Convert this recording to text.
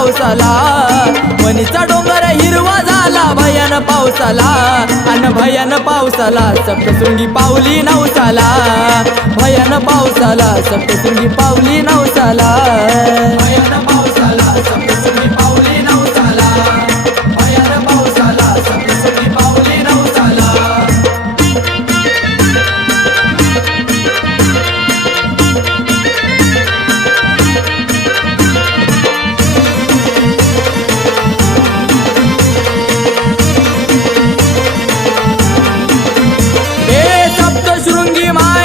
पावसाला वणीचा डोंगर हिरवा झाला भयान पावसाला अन भयान पावसाला सप्तशृंगी पावली नवसाला भयान पावसाला सप्तशृंगी पावली नवसाला भयान